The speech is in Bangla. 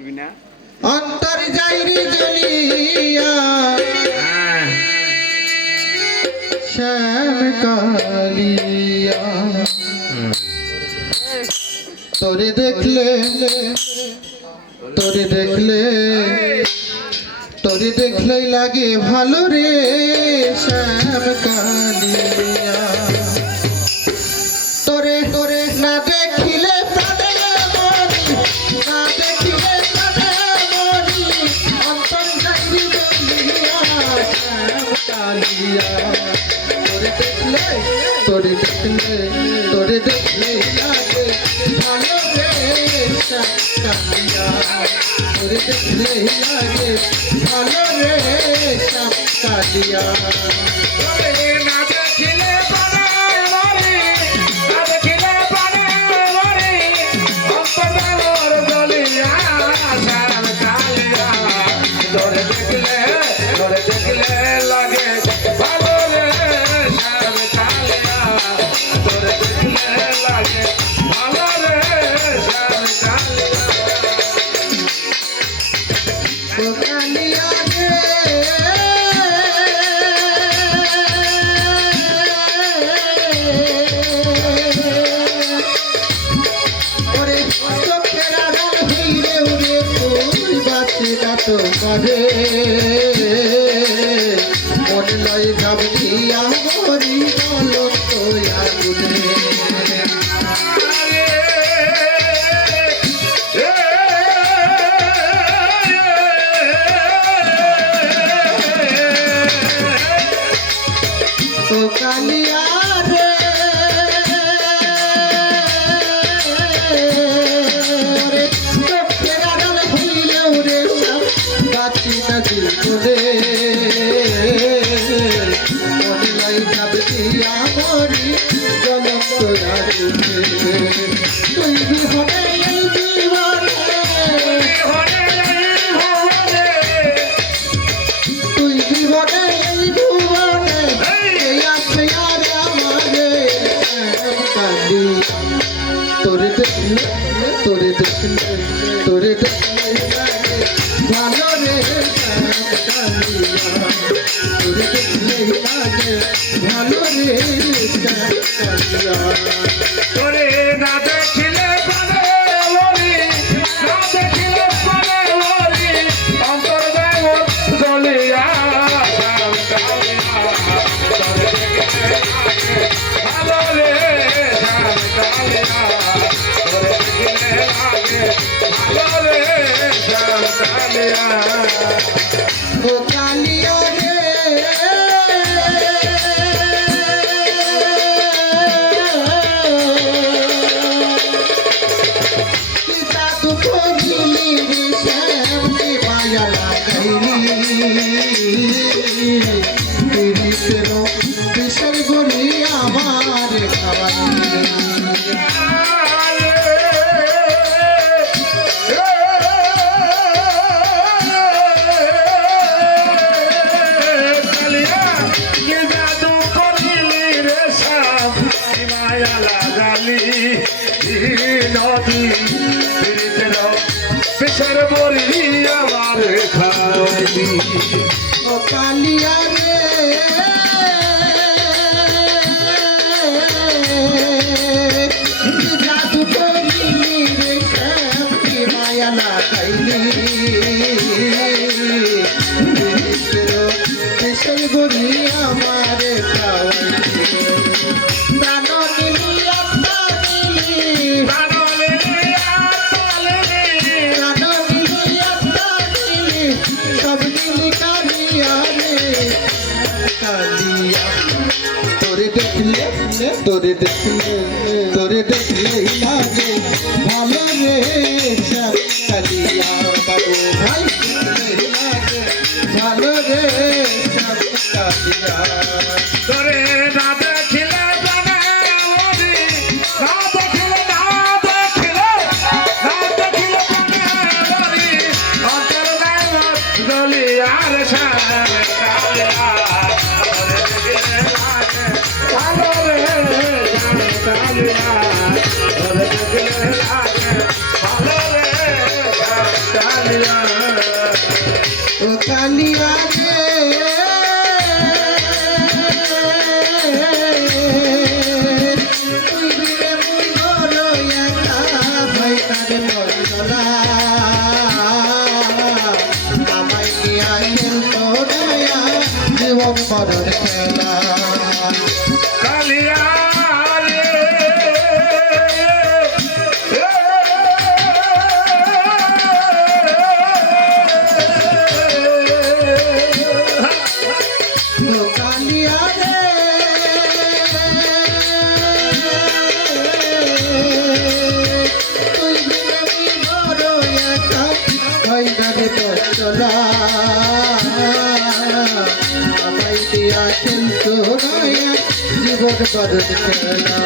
করবি না অন্তর যাইরি জ্বলিয়া শ্যাম কালিয়া তোরে দেখলে তোরে দেখলে তোরে দেখলেই লাগে ভালো রে শ্যাম কালিয়া তোরে তোরে না দেখিলে প্রাণে মরি না দেখিলে প্রাণে মরি অন্তর যাইরি জ্বলিয়া শ্যাম কালিয়া তোরে দেখলে তোরে দেখলে তোরে দেখলে লাগে ভালো রে শ্যাম কালিয়া তোরে দেখলে লাগে ভালো রে শ্যাম কালিয়া তোমারে মনে লয় ভাবনিয়া মরি বলন্ত আগুনে ও কালিয়া রে তুই বিহনে এই জীবনে তুই বিহনে এই ভুবনে এই আছে আর আমারে কালি তোরে দেখলে তোরে দেখলে তোরে দেখলে ভালো রে কালিয়া তোরে দেখলে লাগে ভালো রে কালিয়া তোরে না দেখিলে প্রাণে মরি না দেখিলে প্রাণে মরি অন্তর দেবর জ্বলিয়া শ্যাম কালিয়া তোরে দেখলে লাগে ভালো রে শ্যাম কালিয়া তোরে দেখলে লাগে ভালো রে শ্যাম কালিয়া ও কালিয়া রে পিতা দুঃখ দিলি রে শ্যাম কে মায়া লাগাইলি পীড়িতের বিষয় গড়ি আমার খাওয়াইলি নদী পেশার বলি আমার খাওয়াইলি ও কালিয়া রে জাদু করিলি রে শ্যাম কি মায়া লাগাইলি পেশার গড়ি আমার খাওয়াইলি প্রাণ নিলি আত্মা নিলি সব দিলি কালিয়া রে কালিয়া তোরে দেখলে তোরে দেখলে তোরে দেখলে লাগে ভালো রে শ্যাম কালিয়া বাবু ভাই লাগে ভালো রে শ্যাম কালিয়া তোরে না দেখিলে প্রাণে মরি না দেখিলে না দেখিলে না দেখিলে প্রাণে মরি অন্তর দেবর জ্বলিয়া শ্যাম কালিয়া তোরে দেখলে লাগে ভালো রে শ্যাম কালিয়া কালিয়া ও কালিয়া রে তুই দিলে মুই বড় একা ভাই তারে বললা আমায় নিয়া খেলতো নয়া জীবন মরণ খেলা কালিয়া রে ও কালিয়া রে তুই দিলে মুই বড় একা ভাই তারে বললা আমায় নিয়া খেলতো নয়া জীবন মরণ খেলা